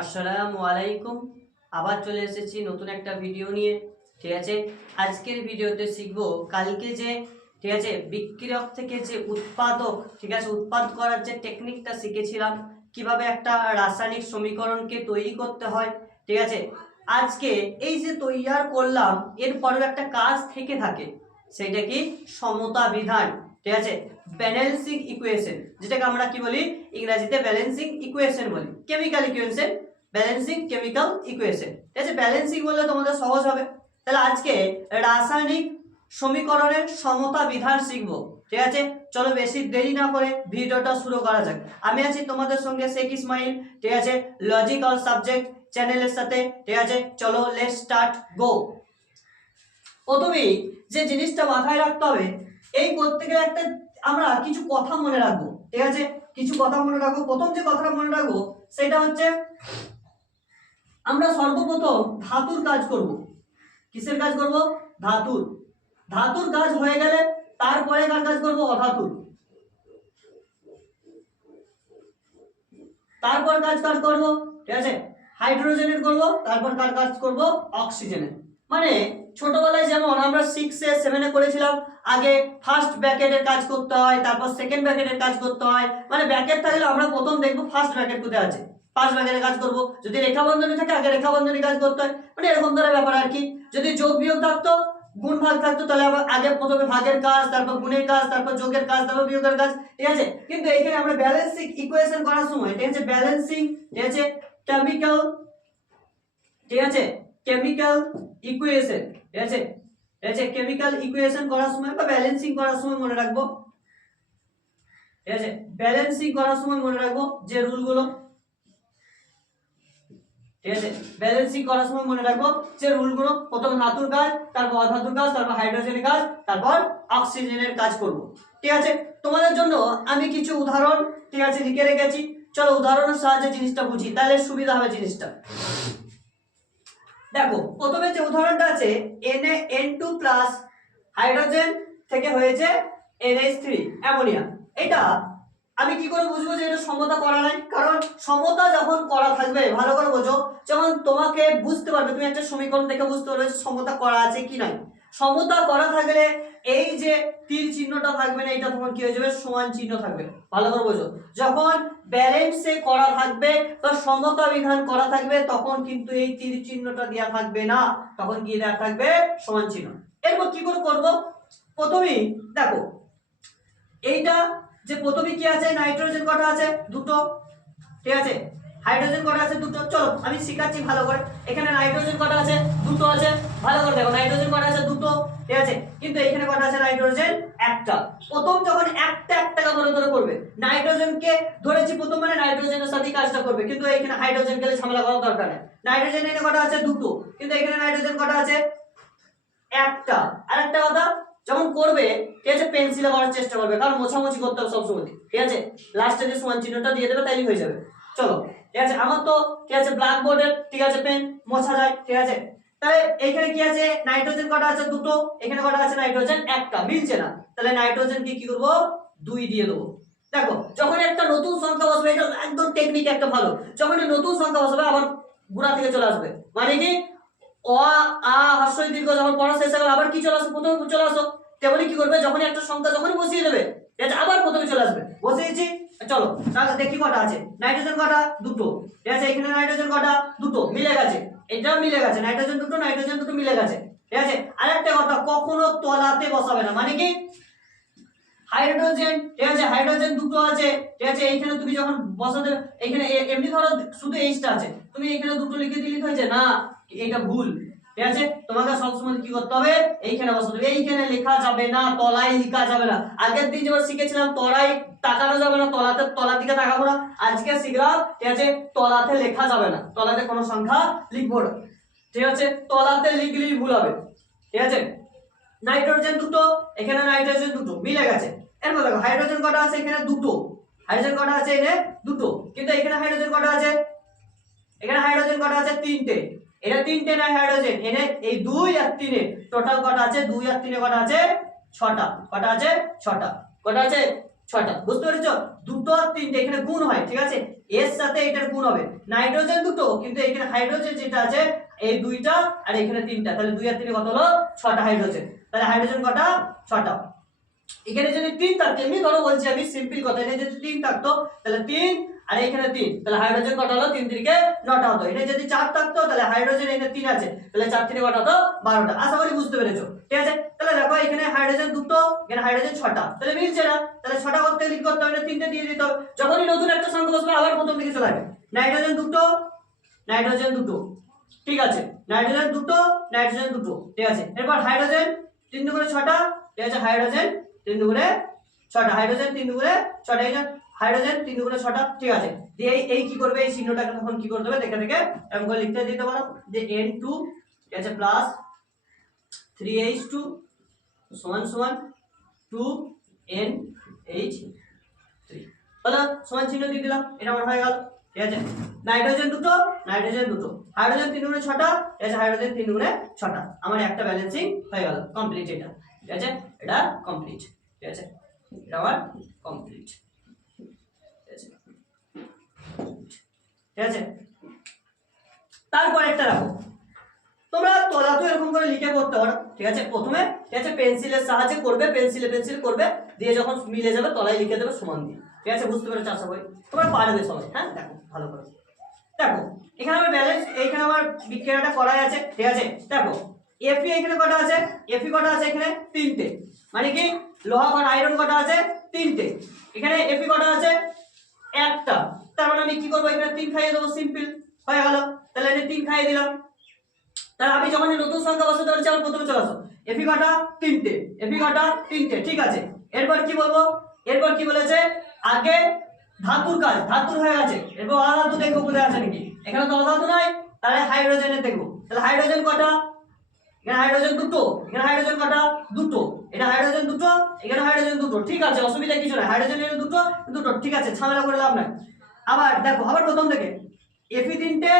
আসসালামু আলাইকুম। আবার চলে এসেছি নতুন একটা ভিডিও নিয়ে, ঠিক আছে? আজকের ভিডিওতে শিখব কালকে যে, ঠিক আছে বিক্রিয়ক থেকে যে উৎপাদক, ঠিক আছে, উৎপাদ করার যে টেকনিকটা শিখেছিলাম, কীভাবে একটা রাসায়নিক সমীকরণকে তৈরি করতে হয়, ঠিক আছে? আজকে এই যে তৈয়ার করলাম এরপরেও একটা কাজ থেকে থাকে, সেটা কি? সমতা বিধান, ঠিক আছে? ব্যালেন্সিং ইকুয়েশন যেটাকে আমরা কি বলি? ইংরেজিতে ব্যালেন্সিং ইকুয়েশন বলি। Chemical equation balancing chemical equation ঠিক আছে? ব্যালেন্সিং বললে তোমাদের সহজ হবে। তাহলে আজকে রাসায়নিক সমীকরণের সমতা বিধান শিখব। ঠিক আছে? চলো বেশি দেরি না করে ভিডিওটা শুরু করা যাক। আমি আছি তোমাদের সঙ্গে শেখ ইসমাইল। ঠিক আছে? লজিক্যাল সাবজেক্ট চ্যানেলের সাথে। ঠিক আছে? চলো লেট স্টার্ট গো প্রথমেই যে জিনিসটা মাথায় রাখতে হবে, এই করতে গেলে একটা আমরা কিছু কথা মনে রাখব। ঠিক আছে? কিছু কথা মনে রাখব। প্রথম যে কথাটা মনে রাখব, সেটা হচ্ছে আমরা সর্বপ্রথম ধাতুর কাজ করব। কিসের কাজ করব? ধাতুর। ধাতুর কাজ হয়ে গেলে তারপরে কার কাজ করব? অধাতুর। তারপর কাজ কাজ করব? ঠিক আছে? হাইড্রোজেনের করব, তারপর কার কাজ করব? অক্সিজেনের। মানে ছোটবেলায় যেমন আমরা সিক্সে সেভেনে করেছিলাম, আগে ফার্স্ট ব্র্যাকেটের কাজ করতে হয়, তারপর সেকেন্ড ব্র্যাকেটের কাজ করতে হয়। মানে ব্যাকেট থাকলে আমরা প্রথম দেখব ফার্স্ট ব্র্যাকেট কোথায় আছে। ফার্স্ট ব্র্যাকেটের কাজ করব। যদি রেখা বন্ধনী থাকে, আগে রেখা বন্ধনী কাজ করতে হয়। মানে এরকম ধরনের ব্যাপার আর কি। যদি যোগ বিয়োগ থাকতো, গুণ ভাগ থাকতো, তাহলে আবার আগে প্রথমে ভাগের কাজ, তারপর গুণের কাজ, তারপর যোগের কাজ, তারপর বিয়োগের কাজ, ঠিক আছে? কিন্তু এখানে আমরা ব্যালেন্সিং ইকুয়েশন করার সময়, ঠিক আছে? ব্যালেন্সিং ঠিক আছে? কেমিক্যাল ঠিক আছে? কেমিক্যাল ইকুয়েশন ঠিক আছে? ঠিক আছে? কেমিক্যাল ইকুয়েশন করার সময় বা ব্যালেন্সিং করার সময় মনে রাখব। ঠিক আছে? ব্যালেন্সিং করার সময় মনে রাখব যে রুলগুলো ঠিক আছে? ব্যালেন্সিং করার সময় মনে রাখব যে রুলগুলো প্রথম ধাতুর কাজ, তারপর অধাতুর কাজ, তারপর হাইড্রোজেনের কাজ, তারপর অক্সিজেনের কাজ করব। ঠিক আছে? তোমাদের জন্য আমি কিছু উদাহরণ, ঠিক আছে, লিখে রেখেছি। চলো উদাহরণের সাহায্যে জিনিসটা বুঝি, তাহলে সুবিধা হবে জিনিসটা। দেখো, প্রথমে যে উদাহরণটা আছে, Na N2 প্লাস হাইড্রোজেন থেকে হয়েছে NH3 অ্যামোনিয়া এটা আমি কি করে বুঝব যে এটা সমতা করা নাই? কারণ সমতা যখন করা থাকবে, ভালো করে বোঝো, যখন তোমাকে বুঝতে পারবে, তুমি একটা সমীকরণ দেখে বুঝতে পারবে যে সমতা করা আছে কি নাই। সমতা করা থাকলে এই যে তীর চিহ্নটা থাকবে না, এটা তখন কি হয়ে যাবে? সমান চিহ্ন থাকবে। ভালো করে বোঝো। যখন ব্যালেন্সে করা থাকবে বা সমতা বিধান করা থাকবে, তখন কিন্তু এই তীর চিহ্নটা দেওয়া থাকবে না। তখন কি দেওয়া থাকবে সমান চিহ্ন। এরপর কি করে করব? প্রথমেই দেখো, এইটা যে প্রথমে কি আছে? নাইট্রোজেন কটা আছে? দুটো। ঠিক আছে? হাইড্রোজেন কটা আছে? দুটো। চলো, আমি শিখাচ্ছি ভালো করে। এখানে নাইট্রোজেন কটা আছে? দুটো আছে। ভালো করে দেখো নাইট্রোজেন কটা আছে? দুটো। ঠিক আছে? কিন্তু এখানে কটা আছে? নাইট্রোজেন একটা। প্রথম যখন একটা একটা ধরে ধরে করবে নাইট্রোজেনকে ধরেছি প্রথম মানে নাইট্রোজেনের সাথে কাজটা করবে। কিন্তু এখানে হাইড্রোজেন গেলে ঝামেলা করার দরকার নেই। নাইট্রোজেন এখানে কটা আছে? দুটো। কিন্তু এখানে নাইট্রোজেন কটা আছে? একটা। আর একটা কথা যখন করবে, ঠিক আছে পেন্সিলে করার চেষ্টা করবে, কারণ মোছামুছি করতে হবে সবসময় ঠিক আছে? লাস্টে যে সমান চিহ্নটা দিয়ে দেবে তাইলে হয়ে যাবে। চলো, ঠিক আছে, আমার তো, ঠিক আছে ব্ল্যাক বোর্ডের ঠিক আছে পেন মোছা যায়, ঠিক আছে? তাহলে এখানে কি আছে? নাইট্রোজেন কটা আছে? দুটো। এখানে কটা আছে? নাইট্রোজেন একটা, মিলছে না। তাহলে নাইট্রোজেনকে কি করব? দুই দিয়ে দেবো। দেখো, যখন একটা নতুন সংখ্যা বসবে, এটা একদম টেকনিক একটা ভালো। যখন নতুন সংখ্যা বসবে, আবার গুড়া থেকে চলে আসবে। মানে কি? অ, আ হর্ষই দীর্ঘ যখন পড়া শেষ গেল, আবার কি চলে আসো? প্রথমে চলে আসো। তেমনি কি করবে? যখনই একটা সংখ্যা যখনই বসিয়ে দেবে, ঠিক আছে? আবার প্রথমে চলে আসবে। বসিয়েছি, চলো, তাহলে দেখি কটা আছে। নাইট্রোজেন কটা? দুটো। ঠিক আছে, এখানে নাইট্রোজেন কটা? দুটো, মিলে গেছে। এটাও মিলে গেছে, নাইট্রোজেন দুটো নাইট্রোজেন দুটো মিলে গেছে। ঠিক আছে? আর একটা কথা, কখনো তলাতে বসাবে না। মানে কি? হাইড্রোজেন, ঠিক আছে? হাইড্রোজেন দুটো আছে। ঠিক আছে? এইখানে তুমি যখন বসাতে এইখানে এমনি ধরো শুধু এইচটা আছে। তুমি এখানে দুটো লিখে দিলে হয়েছে? না, এটা ভুল। ঠিক আছে? তোমাকে সবসময় কি করতে হবে? এইখানে বসাতে হবে এইখানে লেখা যাবে না, তলায় লেখা যাবে না। আগের দিন যেমন শিখেছিলাম, তলায় তাকানো যাবে না, তলাতে, তলার দিকে তাকাবো আজকে শিখলাম, ঠিক আছে? তলাতে লেখা যাবে না। তলাতে কোনো সংখ্যা লিখব না। ঠিক আছে? তলাতে লিখলেই ভুল হবে। ঠিক আছে? নাইট্রোজেন দুটো, এখানে নাইট্রোজেন দুটো, মিলে গেছে। এরপর দেখো, হাইড্রোজেন কটা আছে এখানে? দুটো। হাইড্রোজেন কটা আছে এখানে? দুটো। কিন্তু এখানে হাইড্রোজেন কটা আছে? এখানে হাইড্রোজেন কটা আছে? তিনটে। এটা তিনটে না হাইড্রোজেন এনে এই দুই আর তিনে টোটাল কটা আছে? দুই আর তিনে কটা আছে? ছটা। কটা আছে? ছটা। কটা আছে? ছটা। বুঝতে পেরেছ? দুটো আর তিনটে এখানে গুণ হয়, ঠিক আছে? এর সাথে এটার গুণ হবে। নাইট্রোজেন দুটো, কিন্তু এখানে হাইড্রোজেন যেটা আছে, এই দুইটা আর এখানে তিনটা। তাহলে দুই আর তিনে কত হলো? ছটা হাইড্রোজেন তাহলে হাইড্রোজেন কটা? ছটা। এখানে যদি তিন থাকতো, এমনি ধরো বলছি আমি সিম্পল কথা, এখানে যদি তিন থাকতো, তাহলে তিন আর এখানে তিন, তাহলে হাইড্রোজেন কটা হলো তিন তিনকে নটা হতো। এটা যদি চার থাকতো, তাহলে হাইড্রোজেন এখানে তিন আছে। তাহলে চার তিনে কটা হতো? বারোটা। আশা করি বুঝতে পেরেছ। ঠিক আছে? তাহলে দেখো, এখানে হাইড্রোজেন দুটো, এখানে হাইড্রোজেন ছটা। তাহলে মিলছে না? তাহলে ছটা করতে কি করতে হবে তিনটে দিয়ে দিতে হবে। যখনই নতুন একটা সংখ্যা বসবে আবার প্রথম দিকে চলে নাইট্রোজেন দুটো নাইট্রোজেন দুটো। ঠিক আছে? নাইট্রোজেন দুটো নাইট্রোজেন দুটো। ঠিক আছে? এরপর হাইড্রোজেন তিন দুগুণে ছটা, ঠিক আছে? হাইড্রোজেন তিন দুগুণে ছটা। হাইড্রোজেন তিন দুগুণে ছটা। হাইড্রোজেন, তিন দুগুণে ছটা, ঠিক আছে। দিয়ে এই কি করবে? এই চিহ্নটাকে তখন কি করতে হবে? দেখে দেখে এরকম করে লিখতে দিতে পারো। যে এন টু ঠিক আছে প্লাস থ্রি এইচ টু সমান সমান টু এন এইচ থ্রি সমান চিহ্ন দিয়ে দিলাম, এটা আমার হয়ে গেল, ঠিক আছে। নাইট্রোজেন দুটো নাইট্রোজেন দুটো। হাইড্রোজেন তিন গুণে ছটা, ঠিক আছে, হাইড্রোজেন তিন গুণে ছটা। আমার একটা ব্যালেন্সিং হয়ে গেল কমপ্লিট এটা, ঠিক আছে, এটা কমপ্লিট ঠিক আছে, এটা আমার কমপ্লিট ঠিক আছে? তারপর একটা রাখো। তোমরা তলা তো এরকম করে লিখে করতে পারো, ঠিক আছে? প্রথমে, ঠিক আছে, পেন্সিলের সাহায্যে করবে, পেন্সিলে পেন্সিল করবে, দিয়ে যখন মিলে যাবে, তলায় লিখে দেবে সমান দিয়ে। ঠিক আছে? বুঝতে পেরেছ আশা করি? তোমরা পারবে সবাই হ্যাঁ? দেখো, ভালো করে। দেখো, এখানে আমার ব্যালেন্স এইখানে আমার বিক্রিয়াটা করা আছে, ঠিক আছে? দেখো এফি এখানে কটা আছে? এফি কটা আছে এখানে? তিনটে। মানে কি? লোহা কটা আয়রন কটা আছে? তিনটে। এখানে এফি কটা আছে? একটা। তার মানে আমি কি করব? এখানে তিন খাইয়ে দেবো সিম্পল হয়ে গেল তাহলে এখানে তিন খাইয়ে দিলাম। তাহলে আমি যখন নতুন সংখ্যা বসাতে বলছি, আমার প্রথমে চলে আসো। এফি কটা তিনটে। এফি কটা তিনটে, ঠিক আছে? এরপর কি বলব? এরপর কি বলেছে? আগে ধাতুর কাজ, ধাতুর হয়ে গেছে। এরপর অধাতু দেখব কোথায় আছে নাকি? এখানে তো অধাতু নাই। তাহলে হাইড্রোজেনের দেখব। তাহলে হাইড্রোজেন কটা? এখানে হাইড্রোজেন দুটো। এখানে হাইড্রোজেন কটা? দুটো। এটা হাইড্রোজেন দুটো, এখানে হাইড্রোজেন দুটো। ঠিক আছে, অসুবিধা কিছু নাই। হাইড্রোজেন দুটো দুটো। ঠিক আছে, ঝামেলা করে লাভ নাই। আবার দেখো, আবার প্রথম থেকে। এফি তিনটে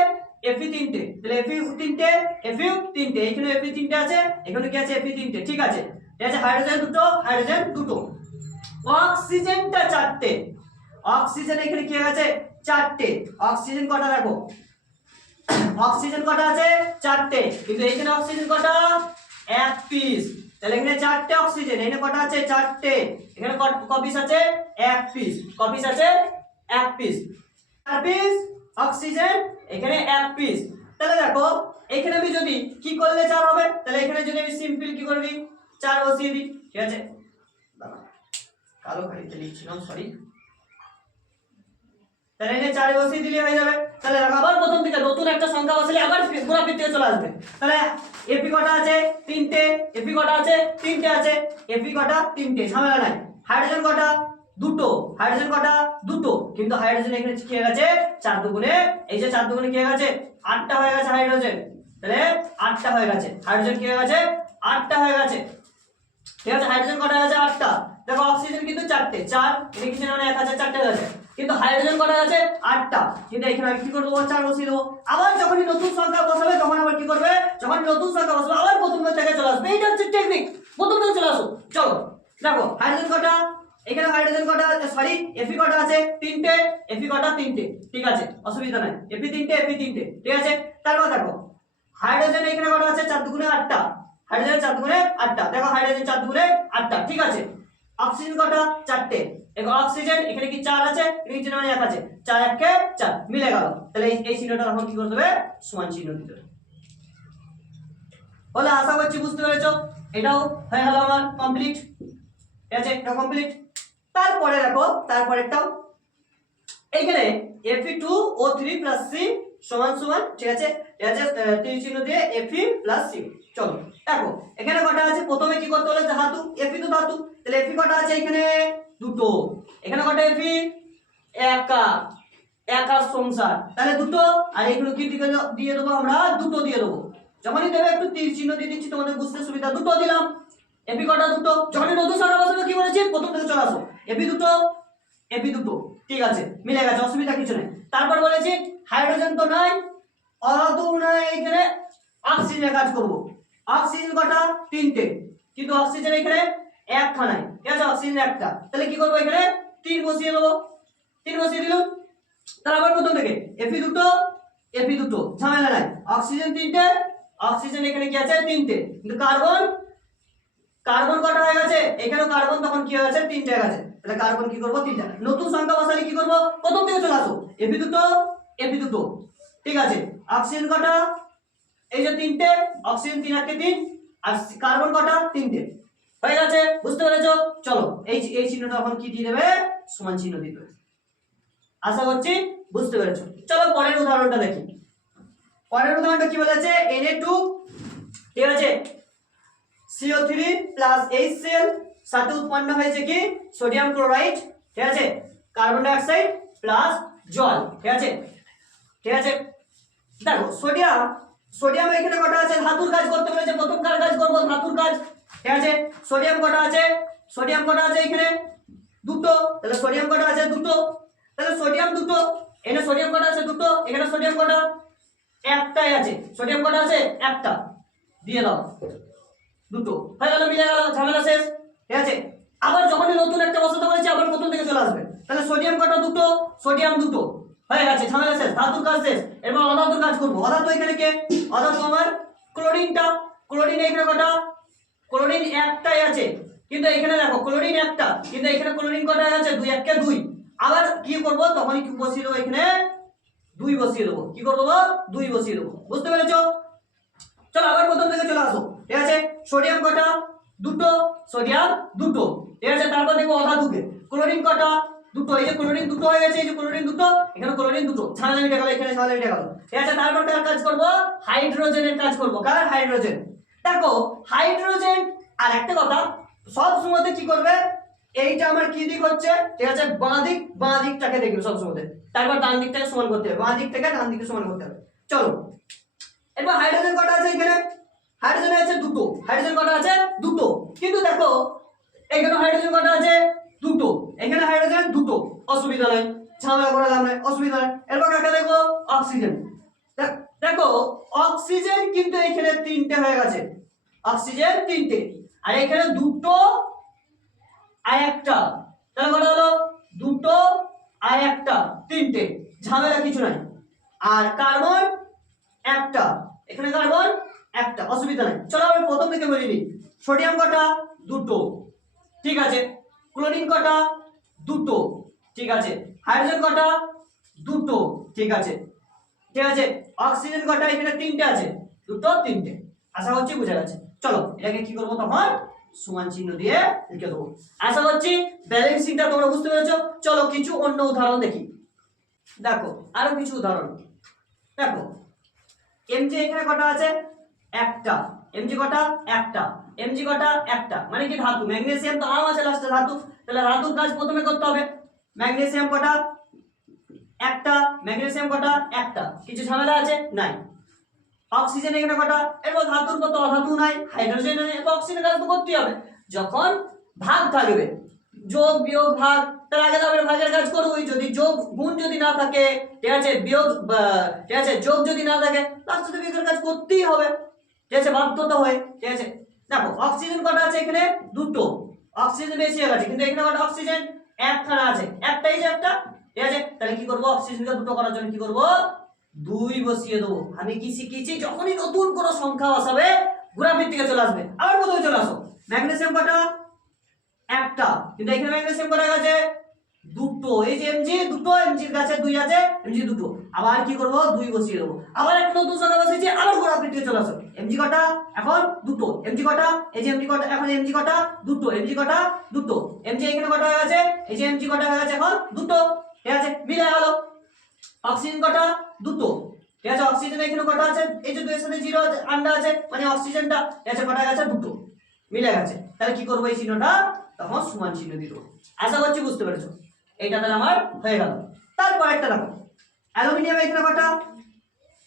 এফি তিনটে। তাহলে এফি তিনটে এফিউ তিনটে। এখানে এফি তিনটে আছে, এখানে কি আছে? এফি তিনটে। ঠিক আছে। ঠিক আছে, হাইড্রোজেন দুটো হাইড্রোজেন দুটো। অক্সিজেনটা চারটে। অক্সিজেন এখানে কি আছে? চারটে। অক্সিজেন কটা দেখো? অক্সিজেন কটা আছে? চারটে। কিন্তু এখানে অক্সিজেন কটা? এক পিস। তাহলে এখানে চারটে অক্সিজেন। এখানে কটা আছে? চারটে। এখানে কপিস আছে? এক পিস। কপিস আছে? এক পিস চার পিস অক্সিজেন এখানে এক পিস তাহলে দেখো, এখানে আমি যদি কি করলে চার হবে? তাহলে এখানে যদি আমি সিম্পল কি করে দিই? চার বসিয়ে দিই। ঠিক আছে? কালো খাড়িতে লিখছিলাম সরি তাহলে এনে চারে বসিয়ে দিলে হয়ে যাবে। তাহলে আবার প্রথম থেকে নতুন একটা সংখ্যা বসালে আবার গোড়াপি থেকে চলে আসবে। তাহলে এপি কটা আছে? তিনটে। এপি কটা আছে? তিনটে আছে। এপি কটা? তিনটে। ঝামেলা নাই। হাইড্রোজেন কটা? দুটো। হাইড্রোজেন কটা? দুটো। কিন্তু হাইড্রোজেন এখানে কি হয়ে গেছে? চার দুগুণে। এই যে চার দুগুণে কি হয়ে গেছে? আটটা হয়ে গেছে হাইড্রোজেন তাহলে আটটা হয়ে গেছে। হাইড্রোজেন কি হয়ে গেছে? আটটা হয়ে গেছে। ঠিক আছে হাইড্রোজেন কটা আছে আটটা। দেখো অক্সিজেন কিন্তু চারটে। চার, এটা কিছু মানে এক হাজার চারটে আছে কিন্তু হাইড্রোজেন কটা আছে আটটা। কিন্তু এখানে আমি কি করব? চার বসিয়ে দেবো। আবার যখনই নতুন সংখ্যা বসাবে, তখন আবার কি করবে? যখন নতুন সংখ্যা বসাবে, আবার প্রথম থেকে চলে আসবে। এইটা হচ্ছে টেকনিক প্রথম থেকে চলে আসো চলো, দেখো হাইড্রোজেন কটা? এখানে হাইড্রোজেন কটা সরি এফি কটা আছে? তিনটে। এফি কটা? তিনটে। ঠিক আছে, অসুবিধা নাই। এফি তিনটে এফি তিনটে। ঠিক আছে? তারপর দেখো হাইড্রোজেন এখানে কটা আছে? চার দুগুণে আটটা। হাইড্রোজেন চার দুগুণে আটটা। দেখো হাইড্রোজেন চার দুগুণে আটটা। ঠিক আছে? অক্সিজেন কটা? চারটে। দেখো অক্সিজেন এখানে কি চার আছে? এখানে চিহ্ন মানে এক আছে? চার এককে চার। মিলে গেল। তাহলে এই চিহ্নটা এখন কি করতে হবে সমান চিহ্ন দিতে হবে। বলে, আশা করছি বুঝতে পেরেছ। এটাও হয়ে গেল আমার কমপ্লিট ঠিক আছে? এটা কমপ্লিট তারপরে দেখো তারপরে তারপরেরটাও। এইখানে Fe two O three plus C সমান সমান ঠিক আছে? ঠিক আছে আহ, চিহ্ন দিয়ে এফি প্লাস সি চলো দেখো এখানে কটা আছে? প্রথমে কি করতে হলো? ধাতু এফি তো ধাতু। তাহলে এফি কটা আছে এখানে? দুটো। এখানে কটা এফি একা। একা সংসার। তাহলে দুটো আর এগুলো কি দিয়ে দেবো আমরা? দুটো দিয়ে দেবো। যখনই দেবে একটু তীর চিহ্ন দিয়ে দিচ্ছি তোমাদের বুঝতে সুবিধা। দুটো দিলাম। এপি কটা দুটো? যখনই নতুন সংখ্যা বসাবে কি বলেছি? প্রথম থেকে চলে আসো। এপি দুটো এপি দুটো। ঠিক আছে, মিলে গেছে, অসুবিধা কিছু নেই। তারপর বলেছি হাইড্রোজেন তো নাই, অধাতু নাই, এখানে অক্সিজেনের কাজ করব। অক্সিজেন কটা? তিনটে। কিন্তু অক্সিজেন এখানে একখানায়। ঠিক আছে অক্সিজেন একটা। তাহলে কি করব এখানে? তিন বসিয়ে দেবো। তিন বসিয়ে দিলাম। তাহলে আবার প্রথম থেকে। এফি দুটো এপি দুটো। ঝামেলা নাই। অক্সিজেন তিনটে অক্সিজেন এখানে কি আছে? তিনটে। কিন্তু কার্বন কার্বন কটা হয়ে গেছে? এখানেও কার্বন তখন কি হয়ে গেছে? তিনটে হয়ে গেছে। তাহলে কার্বন কি করব? তিনটা নতুন সংখ্যা বসালে কি করব? প্রথম থেকে চলে আসো। এপি দুটো এপি দুটো। ঠিক আছে? অক্সিজেন কটা? এই যে তিনটে অক্সিজেন তিন একটা তিন, আর কার্বন কটা? তিনটে। হয়ে গেছে? বুঝতে পেরেছ? চলো, এই এই চিহ্নটা এখন কি দিয়ে দেবে? সমান চিহ্ন দিয়ে দেবে। আশা করছি বুঝতে পেরেছ। চলো পরের উদাহরণটা দেখি। পরের উদাহরণটা কি বলেছে? Na2 ঠিক আছে? C O three plus H C L সাথে উৎপন্ন হয়েছে কি? সোডিয়াম ক্লোরাইড ঠিক আছে? কার্বন ডাইঅক্সাইড প্লাস জল, ঠিক আছে? ঠিক আছে? দেখো সোডিয়াম সোডিয়াম এখানে কটা আছে? ধাতুর কাজ করতে বলেছে প্রথম কার কাজ করব? ধাতুর কাজ, ঠিক আছে? সোডিয়াম কটা আছে? সোডিয়াম কটা আছে এখানে? দুটো। তাহলে সোডিয়াম কটা আছে? দুটো। তাহলে সোডিয়াম দুটো। এখানে সোডিয়াম কটা আছে? দুটো। এখানে সোডিয়াম কটা? একটাই আছে। সোডিয়াম কটা আছে? একটা। দিয়ে দাও। দুটো। হয়ে গেল, মিলে গেল, ঝামেলা শেষ। ঠিক আছে? আবার যখনই নতুন একটা বসাতে বলেছি, আবার প্রথম থেকে চলে আসবে। তাহলে সোডিয়াম কটা? দুটো। সোডিয়াম দুটো। হয়ে গেছে, ঝামেলা শেষ, ধাতুর কাজ শেষ। এবার অধাতুর কাজ করব। অধাতু এখানে কে? অধাতু আমার ক্লোরিনটা ক্লোরিন এখানে কটা? ক্লোরিন একটাই আছে। কিন্তু এখানে দেখো ক্লোরিন একটা, কিন্তু এখানে ক্লোরিন কটা আছে? দুই একটা দুই। আবার কি করব? তখনই কি বসিয়ে দেবো এখানে? দুই বসিয়ে দেবো। কি করব দুই বসিয়ে দেবো। বুঝতে পেরেছ? চলো, আবার প্রথম থেকে চলে আসো। ঠিক আছে? সোডিয়াম কটা? দুটো। সোডিয়াম দুটো। ঠিক আছে, তারপর দেখব অধাতুকে ক্লোরিন কটা? দুটো। এই যে ক্লোরিন দুটো হয়ে গেছে, এই যে ক্লোরিন দুটো, এখানে ক্লোরিন দুটো। ছাড়া মিটে গেল, এখানে ছাড়া মিটে গেল। ঠিক আছে, তারপর কার কাজ করব, হাইড্রোজেনের কাজ করব। কার হাইড্রোজেন? দেখো, হাইড্রোজেন, আর একটা কথা, সব সময়তে কি করবে? এইটা আমার কি দিক হচ্ছে? ঠিক আছে, বাঁ দিক, বাঁ দিকটাকে দেখবে সব সময়তে তারপর ডান দিকটাকে সমান করতে হবে, বাঁ দিক থেকে ডান দিকে সমান করতে হবে। চলো এবার হাইড্রোজেন কটা আছে এখানে? হাইড্রোজেন আছে দুটো। হাইড্রোজেন কটা আছে? দুটো। কিন্তু দেখো এখানে হাইড্রোজেন কটা আছে? দুটো। এখানে হাইড্রোজেন দুটো। অসুবিধা নাই। ঝামেলা করে লাভ নাই অসুবিধা নাই। এরপর কাকে দেখো অক্সিজেন দেখ- অক্সিজেন কিন্তু এখানে তিনটে হয়ে গেছে। অক্সিজেন তিনটে। আর এখানে দুটো আর একটা। তাহলে কটা হলো? দুটো আর একটা। তিনটে। ঝামেলা কিছু নাই। আর কার্বন একটা। এখানে কার্বন একটা, অসুবিধা নাই। চলো আমি প্রথম থেকে বলি নিই। সোডিয়াম কটা? দুটো। ঠিক আছে। ক্লোরিন কটা? দুটো। ঠিক আছে। হাইড্রোজেন কটা? দুটো। ঠিক আছে। ঠিক আছে। অক্সিজেন কটা? এখানে তিনটে আছে। দুটো, তিনটে। আশা করছি বুঝা গেছে। চলো, এটাকে কি করব তোমার সমান চিহ্ন দিয়ে লিখে দেবো। আশা করছি ব্যালেন্সিংটা তোমরা বুঝতে পেরেছ। চলো, কিছু অন্য উদাহরণ দেখি। দেখো, আরও কিছু উদাহরণ। দেখো এমজি এখানে কটা আছে? একটা। এমজি কটা? একটা। এমজি কটা? একটা। মানে কি ধাতু? ম্যাগনেসিয়াম তো আম আছে লাস্টে ধাতু। তাহলে ধাতুর কাজ প্রথমে করতে হবে। ম্যাগনেসিয়াম কটা? একটা। ম্যাগনেসিয়াম কটা? একটা। কিছু ঝামেলা আছে? নাই। অক্সিজেন এখানে কটা? এরপর ধাতুর মতো অধাতু নাই। হাইড্রোজেন অক্সিজেন কাজ তো করতেই হবে। যখন ভাগ থাকবে, যোগ, বিয়োগ, ভাগ তার আগে তো আমরা ভাগের কাজ করবোই। যদি যোগ, গুণ যদি না থাকে, ঠিক আছে? বিয়োগ ঠিক আছে? যোগ যদি না থাকে লাস্টে তো বিয়োগের কাজ করতেই হবে। ঠিক আছে? বাধ্যতা হয়ে। ঠিক আছে? দেখো অক্সিজেন কটা আছে এখানে? দুটো। অক্সিজেন বেশি হয়ে গেছে, কিন্তু এখানে কটা অক্সিজেন একখানা আছে। একটাই যে একটা, ঠিক আছে? তাহলে কি করব? অক্সিজেনকে দুটো করার জন্য কি করব? দুই বসিয়ে দেবো। আমি কি শিখেছি? যখনই নতুন কোনো সংখ্যা বসাবে ঘোরাফির থেকে চলে আসবে। আবার প্রথমে চলে আসো। ম্যাগনেসিয়াম কটা? একটা। কিন্তু এখানে ম্যাগনেসিয়াম কটা গেছে? দুটো, এই যে এমজি দুটো এমজির কাছে দুই আছে এমজি দুটো। আবার কি করব? দুই বসিয়ে দেবো। আবার একটা নতুন সংখ্যা বসিয়েছি, আবার ঘোরাফির থেকে চলে আসো। এমজি কটা? এখন দুটো। এমজি কটা? এই যে এমজি কটা, এখন এমজি কটা? দুটো। এমজি কটা? দুটো। এমজি এখানে কটা হয়ে গেছে? এই যে এমজি কটা হয়ে গেছে এখন দুটো। ঠিক আছে? মিলে গেল। অক্সিজেন কটা? দুটো। ঠিক আছে? অক্সিজেন এখানে কটা আছে? এই যে দুইয়ের সাথে জিরো আন্ডা আছে মানে অক্সিজেনটা। ঠিক আছে? কটা গেছে? দুটো। মিলে গেছে। তাহলে কি করব এই চিহ্নটা? তখন সমান চিহ্ন দেবো। আশা করছি বুঝতে পেরেছ। এইটা তাহলে আমার হয়ে গেল। তারপর একটা দেখো, অ্যালুমিনিয়াম এখানে কটা?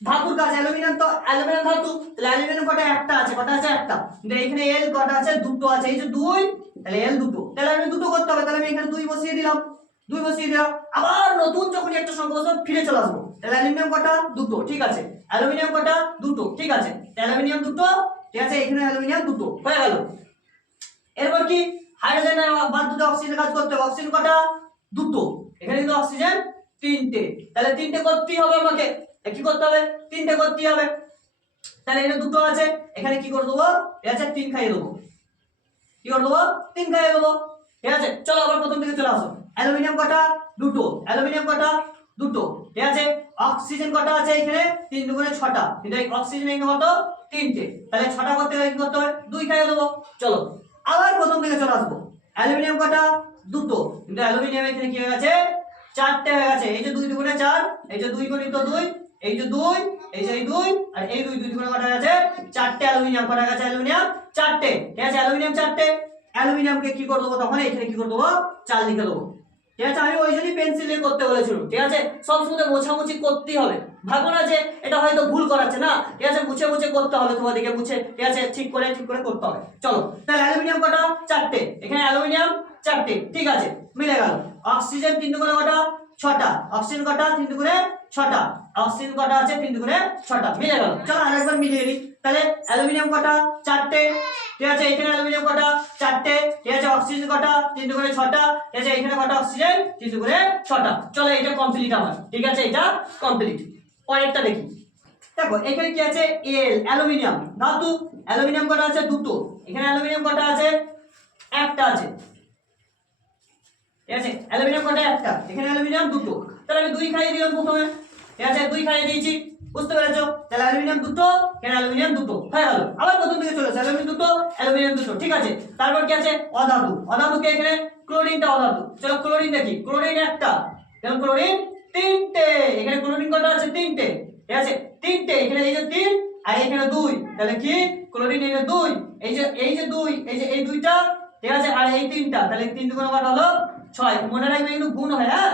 ধাতুর কাজ অ্যালুমিনিয়াম তো অ্যালুমিনিয়াম ধাতু। তাহলে অ্যালুমিনিয়াম কটা? একটা আছে, কটা আছে? একটা। এখানে এল কটা আছে? দুটো আছে। এই যে দুই, তাহলে এল দুটো। তাহলে আমি দুটো করতে হবে, তাহলে আমি এখানে দুই বসিয়ে দিলাম। দুই বসিয়ে দিলাম। আবার নতুন যখনই একটা সংখ্যা বসাবো ফিরে চলে আসব। তাহলে অ্যালুমিনিয়াম কটা? দুটো। ঠিক আছে। অ্যালুমিনিয়াম কটা? দুটো। ঠিক আছে। অ্যালুমিনিয়াম দুটো? ঠিক আছে, এখানে অ্যালুমিনিয়াম দুটো। হয়ে গেল। এরপর কি? হাইড্রোজেন বাদ দুটো অক্সিজেন কাজ করতে হবে। অক্সিজেন কটা? দুটো। এখানে কিন্তু অক্সিজেন তিনটে। তাহলে তিনটে করতেই হবে আমাকে। কি করতে হবে? তিনটে করতেই হবে। তাহলে এখানে দুটো আছে। এখানে কি করে দেবো? এটা আছে তিন খাইয়ে দেবো। কি করে দেবো? তিন খাইয়ে দেবো। ঠিক আছে। চলো আবার প্রথম থেকে চলে আসো। অ্যালুমিনিয়াম কটা? দুটো। অ্যালুমিনিয়াম কটা? দুটো। ঠিক আছে। অক্সিজেন কটা আছে এখানে? তিন দুগুণে ছটা। কিন্তু এই অক্সিজেন এখানে কত তিনটে। তাহলে ছটা করতে গেলে কি করতে হবে? দুই খাইয়ে দেবো। চলো। আবার প্রথম থেকে চলে আসব। অ্যালুমিনিয়াম কটা? দুটো। কিন্তু অ্যালুমিনিয়াম এখানে কি হয়ে গেছে? চারটে হয়ে গেছে। এই যে দুই দুগুণে চার, এই যে দুই গণিত দুই, এই যে দুই, এই যে দুই, আর এই দুই দুই দুগুণে কটা গেছে? চারটে অ্যালুমিনিয়াম। কটা গেছে অ্যালুমিনিয়াম? চারটে। ঠিক আছে, অ্যালুমিনিয়াম চারটে। অ্যালুমিনিয়ামকে কি করে দেবো তখন? এখানে কি করে দেবো? চার লিখে দেবো। ঠিক আছে, আমি ওই জন্যই পেন্সিল দিয়ে করতে বলেছিলাম। ঠিক আছে, সব সময় মোছামুছি করতেই হবে। ভাবো না যে এটা হয়তো ভুল করাচ্ছে না। ঠিক আছে, মুছে মুছে করতে হবে তোমাদেরকে, মুছে। ঠিক আছে, ঠিক করে ঠিক করে করতে হবে। চলো, তাহলে অ্যালুমিনিয়াম কটা? চারটে। এখানে অ্যালুমিনিয়াম চারটে, ঠিক আছে, মিলে গেল। অক্সিজেন তিন দুগুণে কটা? ছটা। অক্সিজেন কটা? তিন দুগুণে ছটা। অক্সিজেন কটা আছে? তিন দুগুণে ছটা। মিলে গেল। চলো আরেকবার মিলিয়ে নিই। তাহলে অ্যালুমিনিয়াম কটা? চারটে। ঠিক আছে, এখানে অ্যালুমিনিয়াম কটা? চারটে। ঠিক আছে, অক্সিজেন কটা? তিন দুগুণে ছটা। ঠিক আছে, এখানে কটা অক্সিজেন? তিন দুগুণে ছটা। চলো এটা কমপ্লিট আমার। ঠিক আছে, এটা কমপ্লিট পরেরটা দেখি। দেখো, এখানে কি আছে? এল অ্যালুমিনিয়াম। ধাতু। অ্যালুমিনিয়াম কটা আছে? দুটো। এখানে অ্যালুমিনিয়াম কটা আছে? একটা আছে। ঠিক আছে? অ্যালুমিনিয়াম কটা একটা এখানে অ্যালুমিনিয়াম দুটো। তাহলে আমি দুই খাইয়ে দিলাম প্রথমে। ঠিক আছে? দুই খাইয়ে দিয়েছি। বুঝতে পেরেছ? তাহলে অ্যালুমিনিয়াম দুটো, এখানে অ্যালুমিনিয়াম দুটো। হয়ে গেল। আবার প্রথম থেকে চলে দুটো অ্যালুমিনিয়াম দুটো। ঠিক আছে? তারপর কি আছে? অধাতু। অধাতুকে এখানে? ক্লোরিনটা অধাতু। চলো ক্লোরিন দেখি। ক্লোরিন একটা। ক্লোরিন তিনটে। এখানে ক্লোরিন কটা আছে? তিনটে। ঠিক আছে? তিনটে। এখানে এই যে তিন আর এখানে দুই। তাহলে কি? ক্লোরিন এখানে দুই। এই যে এই যে দুই, এই যে এই দুইটা। ঠিক আছে? আর এই তিনটা। তাহলে তিন দুগুণ কটা হলো? ছয়, মনে রাখবে কিন্তু গুণ হয় হ্যাঁ?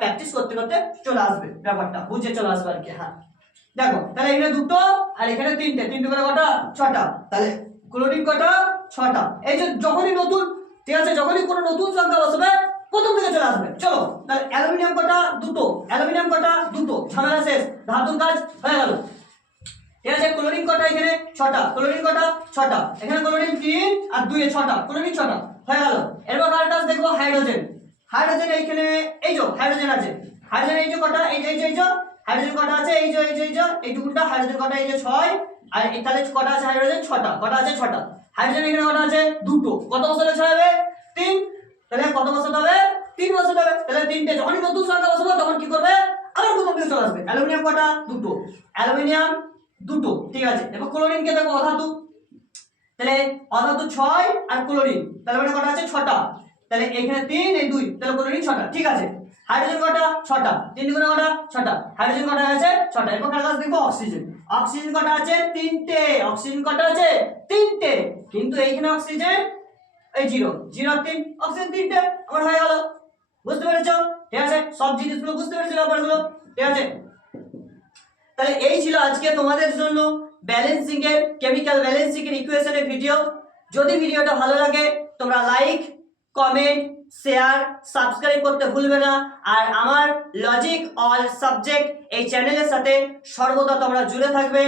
প্র্যাকটিস করতে করতে চলে আসবে ব্যাপারটা, বুঝে চলে আসবে আর কি হ্যাঁ। দেখো, তাহলে এখানে দুটো, আর এখানে তিনটে তিনটে করে কটা? ছটা। তাহলে ক্লোরিন কটা? ছটা। এই যে যখনই নতুন, ঠিক আছে, যখনই কোনো নতুন সংখ্যা বসবে, প্রথম থেকে চলে আসবে। চলো, তাহলে অ্যালুমিনিয়াম কটা? দুটো। অ্যালুমিনিয়াম কটা? দুটো। ঝামেলা শেষ। ধাতুর কাজ হয়ে গেল। ঠিক আছে ক্লোরিন কটা এখানে? ছটা। ক্লোরিন কটা? ছটা। এখানে ক্লোরিন তিন আর দুই ছটা। ক্লোরিন ছটা। হয়ে গেল। এরপর আরেকটা আছে দেখব? হাইড্রোজেন হাইড্রোজেন এইখানে এই যে হাইড্রোজেন আছে। হাইড্রোজেন এই যে কটা, এই যে এই যে এই যে হাইড্রোজেন কটা আছে, এই যে এই যে এই যে এইটুকুটা হাইড্রোজেন কটা, এই যে ছয়, আর তাহলে কটা আছে হাইড্রোজেন ছটা, কটা আছে ছটা। হাইড্রোজেন এখানে কটা আছে? দুটো। কত বছরে ছয় হবে তিন। তাহলে কত বছর হবে? তিন বছর হবে। তাহলে তিনটে, যখনই নতুন সংখ্যা বসাবো তখন কি করবে? আবার নতুন চলে আসবে। অ্যালুমিনিয়াম কটা? দুটো। অ্যালুমিনিয়াম দুটো। ঠিক আছে। এবার ক্লোরিন কে দেখো, অধাতু। তাহলে অধাতু ছয় আর ক্লোরিন তাহলে কটা আছে? ছটা। তাহলে এখানে তিন, এই দুই, তাহলে ক্লোরিন ছটা, ঠিক আছে? হাইড্রোজেন কটা? ছটা। তিন দুগুণে কটা? ছটা। হাইড্রোজেন কটা আছে? ছটা। এরপর কার কাছে দেখব? অক্সিজেন অক্সিজেন কটা আছে? তিনটে। অক্সিজেন কটা আছে? তিনটে। কিন্তু এইখানে অক্সিজেন এই জিরো জিরো তিন। অক্সিজেন তিনটে। আমার হয়ে গেল। বুঝতে পেরেছ? ঠিক আছে? সব জিনিসগুলো বুঝতে পেরেছ ব্যাপারগুলো? ঠিক আছে? তাহলে এই ছিল আজকে তোমাদের জন্য ব্যালেন্সিং এর কেমিক্যাল ব্যালেন্সিং এর ইকুয়েশনের ভিডিও যদি ভিডিওটা ভালো লাগে, তোমরা লাইক কমেন্ট শেয়ার সাবস্ক্রাইব করতে ভুলবে না। আর আমার লজিক অল সাবজেক্ট এই চ্যানেলের সাথে সর্বদা তোমরা জুড়ে থাকবে।